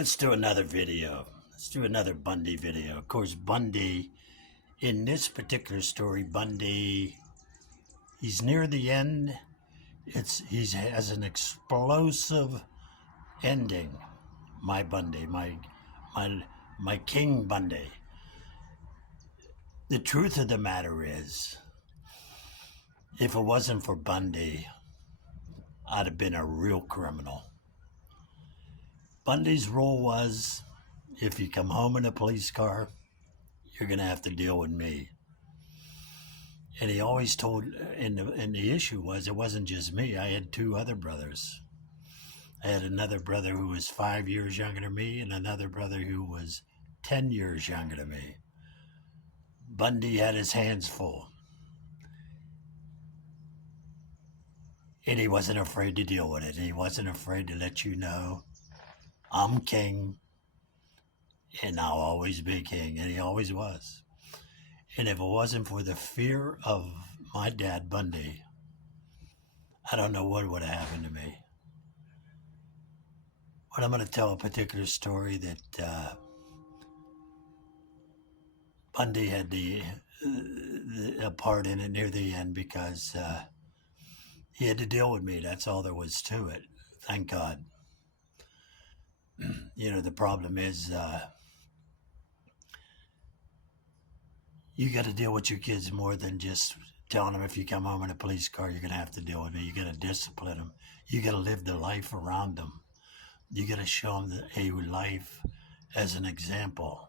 Let's do another video. Let's do another Bundy video. Of course, Bundy, in this particular story, Bundy, he's near the end. He has an explosive ending. My Bundy, my King Bundy. The truth of the matter is, if it wasn't for Bundy, I'd have been a real criminal. Bundy's rule was, if you come home in a police car, you're going to have to deal with me. And he always told, and the issue was, it wasn't just me. I had two other brothers. I had another brother who was 5 years younger than me and another brother who was 10 years younger than me. Bundy had his hands full. And he wasn't afraid to deal with it. He wasn't afraid to let you know, I'm king, and I'll always be king. And he always was. And if it wasn't for the fear of my dad, Bundy, I don't know what would have happened to me. But I'm going to tell a particular story that Bundy had a part in it near the end because he had to deal with me. That's all there was to it. Thank God. You know, the problem is you got to deal with your kids more than just telling them if you come home in a police car, you're going to have to deal with me. You got to discipline them. You got to live the life around them. You got to show them a life as an example.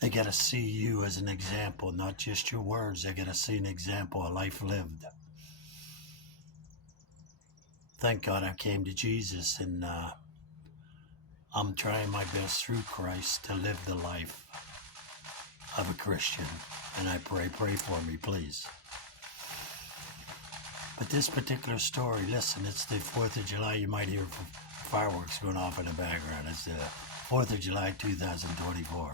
They got to see you as an example, not just your words. They got to see an example, a life lived. Thank God I came to Jesus, and I'm trying my best through Christ to live the life of a Christian. And I pray for me, please. But this particular story, listen, it's the 4th of July. You might hear fireworks going off in the background. It's the 4th of July, 2024.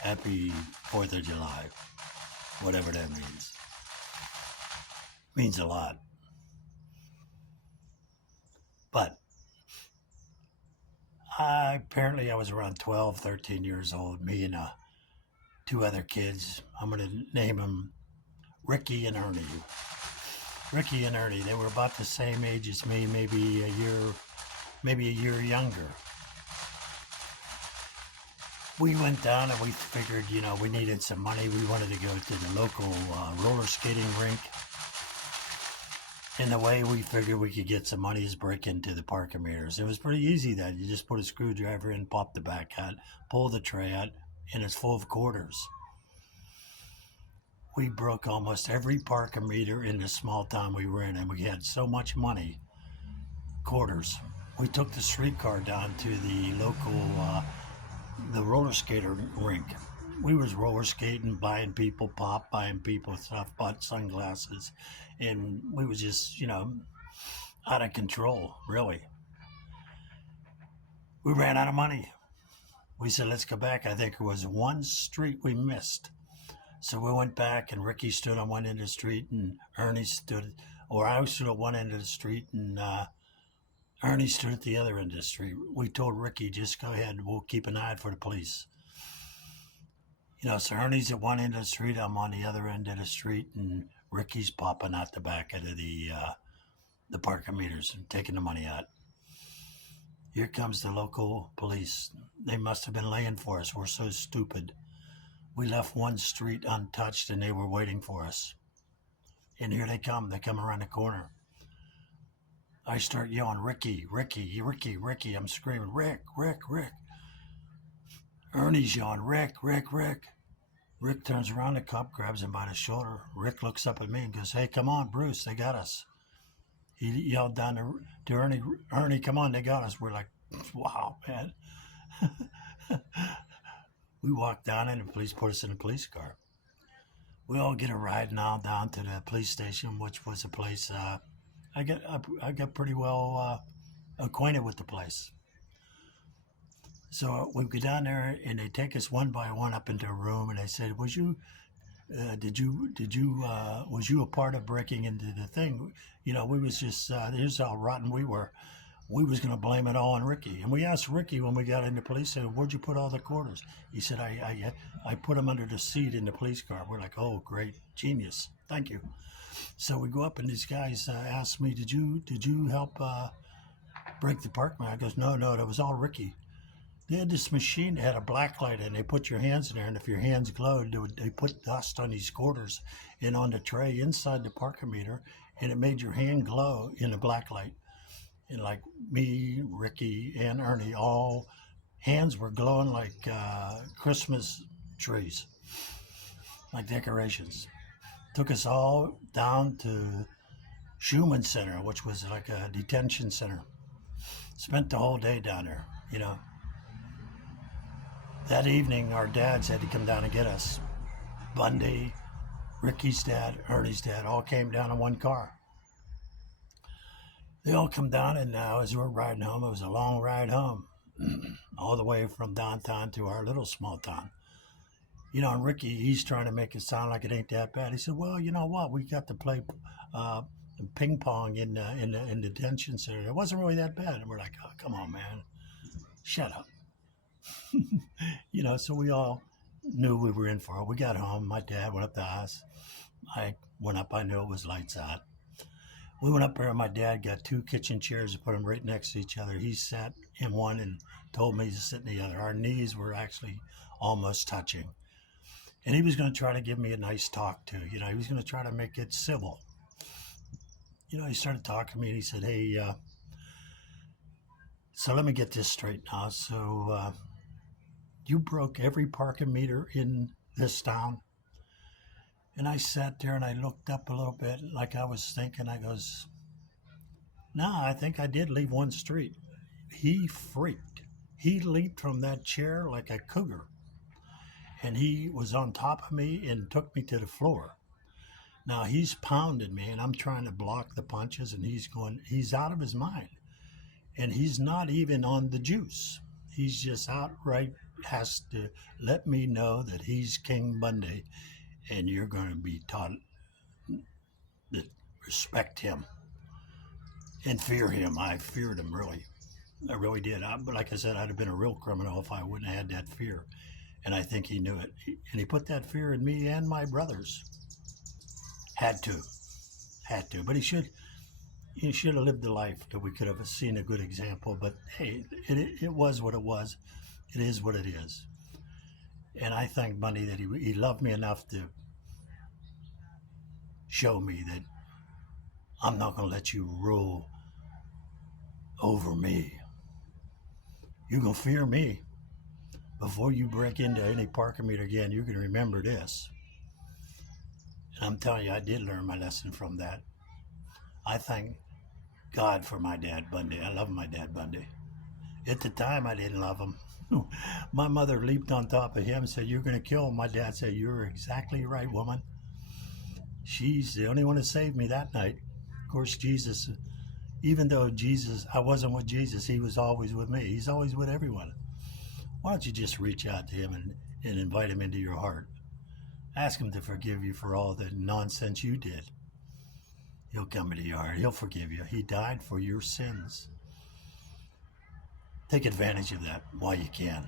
Happy 4th of July, whatever that means. Means a lot. But apparently I was around 12, 13 years old, me and two other kids. I'm going to name them Ricky and Ernie. Ricky and Ernie, they were about the same age as me, maybe a year younger. We went down and we figured, you know, we needed some money. We wanted to go to the local roller skating rink. And the way we figured we could get some money is break into the parking meters. It was pretty easy then. You just put a screwdriver in, pop the back out, pull the tray out, and it's full of quarters. We broke almost every parking meter in the small town we were in, and we had so much money, quarters. We took the streetcar down to the local the roller skater rink. We was roller skating, buying people pop, buying people stuff, bought sunglasses, and we was just, you know, out of control, really. We ran out of money. We said, let's go back. I think it was one street we missed. So we went back, and Ricky stood on one end of the street, and Ernie stood, or I stood at one end of the street, and Ernie stood at the other end of the street. We told Ricky, just go ahead, we'll keep an eye out for the police. You know, so Ernie's at one end of the street, I'm on the other end of the street, and Ricky's popping out the back end of the parking meters and taking the money out. Here comes the local police. They must have been laying for us. We're so stupid. We left one street untouched, and they were waiting for us. And here they come. They come around the corner. I start yelling, Ricky, Ricky, Ricky, Ricky. I'm screaming, Rick, Rick, Rick. Ernie's yelling, Rick, Rick, Rick. Rick turns around, the cop grabs him by the shoulder. Rick looks up at me and goes, hey, come on, Bruce, they got us. He yelled down to Ernie, Ernie, come on, they got us. We're like, wow, man. We walked down and the police put us in a police car. We all get a ride now down to the police station, which was a place, I got pretty well acquainted with the place. So we go down there, and they take us one by one up into a room, and they said, was you a part of breaking into the thing? You know, we was just, here's how rotten we were. we was going to blame it all on Ricky. And we asked Ricky when we got in the police, said, where'd you put all the quarters? He said, I put them under the seat in the police car. We're like, oh, great, genius, thank you. So we go up and these guys asked me, did you help break the park man? I goes, no, that was all Ricky. They had this machine that had a black light and they put your hands in there, and if your hands glowed, they put dust on these quarters and on the tray inside the parkometer, and it made your hand glow in the black light. And like me, Ricky, and Ernie, all hands were glowing like Christmas trees, like decorations. Took us all down to Schumann Center, which was like a detention center. Spent the whole day down there, you know. That evening, our dads had to come down and get us. Bundy, Ricky's dad, Ernie's dad, all came down in one car. They all come down, and now as we're riding home, it was a long ride home, all the way from downtown to our little small town. You know, and Ricky, he's trying to make it sound like it ain't that bad. He said, well, you know what? We got to play ping pong in the detention center. It wasn't really that bad. And we're like, oh, come on, man. Shut up. You know, so we all knew we were in for it. We got home. My dad went up the house. I went up. I knew it was lights out. We went up there, and my dad got 2 kitchen chairs and put them right next to each other. He sat in one and told me to sit in the other. Our knees were actually almost touching. And he was going to try to give me a nice talk, too. You know, he was going to try to make it civil. You know, he started talking to me, and he said, hey, so let me get this straight now. So you broke every parking meter in this town? And I sat there and I looked up a little bit like I was thinking. I goes, no, I think I did leave one street. He freaked. He leaped from that chair like a cougar. And he was on top of me and took me to the floor. Now he's pounding me and I'm trying to block the punches, and he's out of his mind. And he's not even on the juice. He's just outright has to let me know that he's King Bundy, and you're going to be taught to respect him and fear him. I feared him, really. I really did. But like I said, I'd have been a real criminal if I wouldn't have had that fear. And I think he knew it. And he put that fear in me and my brothers. Had to. But he should have lived the life that we could have seen a good example. But hey, it was what it was. It is what it is. And I thank Bundy that he loved me enough to show me that I'm not going to let you rule over me. You're going to fear me. Before you break into any parking meter again, you're going to remember this. And I'm telling you, I did learn my lesson from that. I thank God for my dad, Bundy. I love my dad, Bundy. At the time, I didn't love him. My mother leaped on top of him and said, you're going to kill him. My dad said, you're exactly right, woman. She's the only one that saved me that night. Of course, Jesus, even though I wasn't with Jesus, he was always with me. He's always with everyone. Why don't you just reach out to him and invite him into your heart? Ask him to forgive you for all the nonsense you did. He'll come into your heart. He'll forgive you. He died for your sins. Take advantage of that while you can.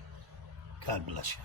God bless you.